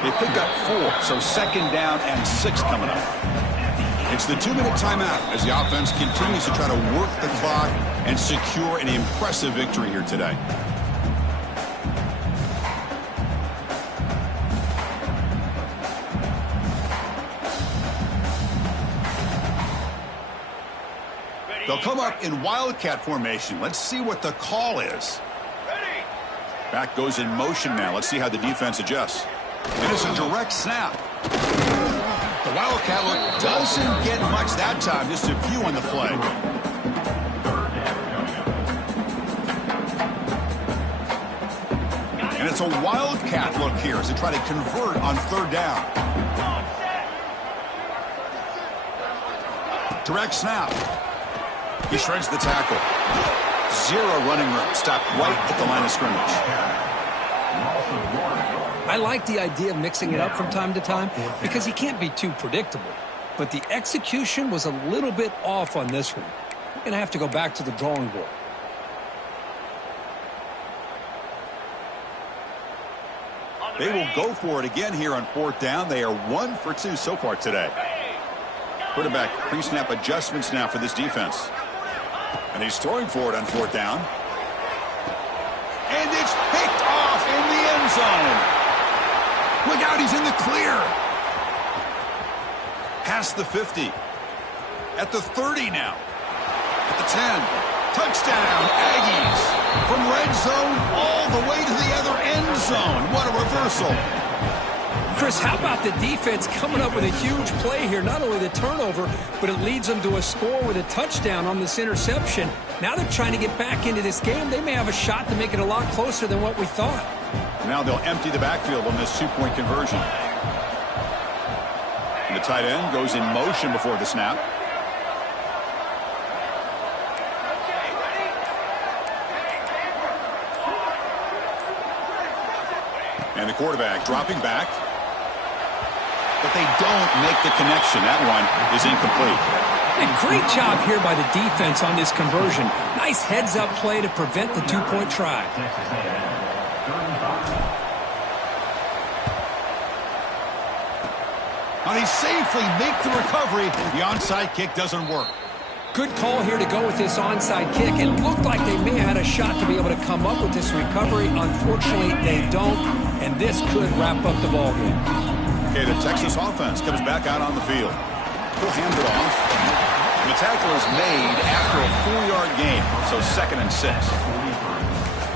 They pick up 4, so 2nd down and 6 coming up. It's the 2-minute timeout as the offense continues to try to work the clock and secure an impressive victory here today. They'll come up in Wildcat formation. Let's see what the call is. Back goes in motion now. Let's see how the defense adjusts. And it's a direct snap. The Wildcat look doesn't get much that time, just a few on the play. And it's a Wildcat look here as they try to convert on 3rd down. Direct snap. He shreds the tackle. 0 running room. Stopped right at the line of scrimmage. I like the idea of mixing it up from time to time because he can't be too predictable. But the execution was a little bit off on this one. We're going to have to go back to the drawing board. They will go for it again here on 4th down. They are 1 for 2 so far today. Quarterback pre-snap adjustments now for this defense. And he's throwing for it on 4th down. And it's picked off in the end zone. Look out, he's in the clear. Past the 50. At the 30 now. At the 10. Touchdown, Aggies. From red zone all the way to the other end zone. What a reversal. Chris, how about the defense coming up with a huge play here? Not only the turnover, but it leads them to a score with a touchdown on this interception. Now they're trying to get back into this game. They may have a shot to make it a lot closer than what we thought. Now they'll empty the backfield on this 2-point conversion. And the tight end goes in motion before the snap. And the quarterback dropping back. But they don't make the connection. That one is incomplete. And great job here by the defense on this conversion. Nice heads-up play to prevent the 2-point try. And he safely make the recovery. The onside kick doesn't work. Good call here to go with this onside kick. It looked like they may have had a shot to be able to come up with this recovery. Unfortunately, they don't, and this could wrap up the ballgame. Okay, the Texas offense comes back out on the field. He'll hand it off. And the tackle is made after a 4-yard gain, so 2nd and 6.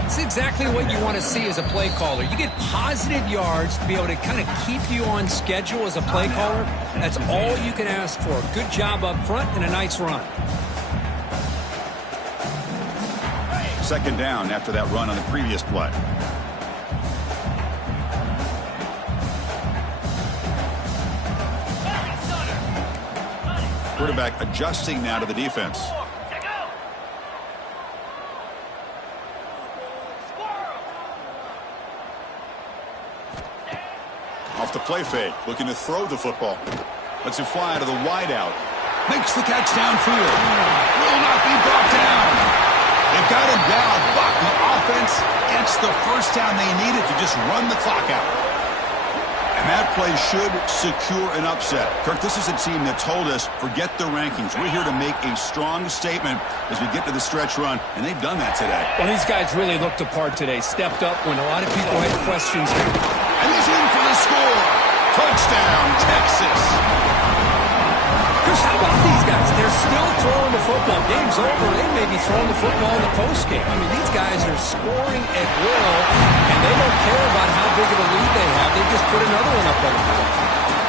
It's exactly what you want to see as a play caller. You get positive yards to be able to kind of keep you on schedule as a play caller. That's all you can ask for. Good job up front and a nice run. 2nd down after that run on the previous play. Quarterback adjusting now to the defense. Off the play fake, looking to throw the football. Lets it fly to the wideout. Makes the catch downfield. Will not be brought down. They've got him down, but the offense gets the first down they needed to just run the clock out. And that play should secure an upset. Kirk, this is a team that told us, forget the rankings. We're here to make a strong statement as we get to the stretch run, and they've done that today. Well, these guys really looked apart today. Stepped up when a lot of people had questions. And he's in for the score. Touchdown, Texas. Chris, how about these guys? They're still throwing the football. Game's over. They may be throwing the football in the postgame. I mean, these guys are scoring at will, and they don't care about how big of a lead they have. They just put another one up on the board.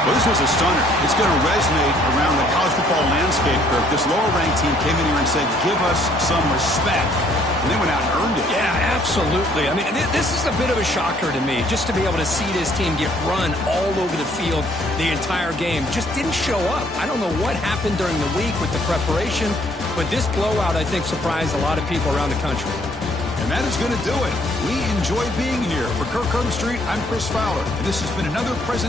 Well, this was a stunner. It's going to resonate around the college football landscape, Kirk. This lower-ranked team came in here and said, give us some respect. And they went out and earned it. Yeah, absolutely. I mean, this is a bit of a shocker to me, just to be able to see this team get run all over the field the entire game. Just didn't show up. I don't know what happened during the week with the preparation, but this blowout, I think, surprised a lot of people around the country. And that is going to do it. We enjoy being here. For Kirk Herbstreit, I'm Chris Fowler, and this has been another presentation.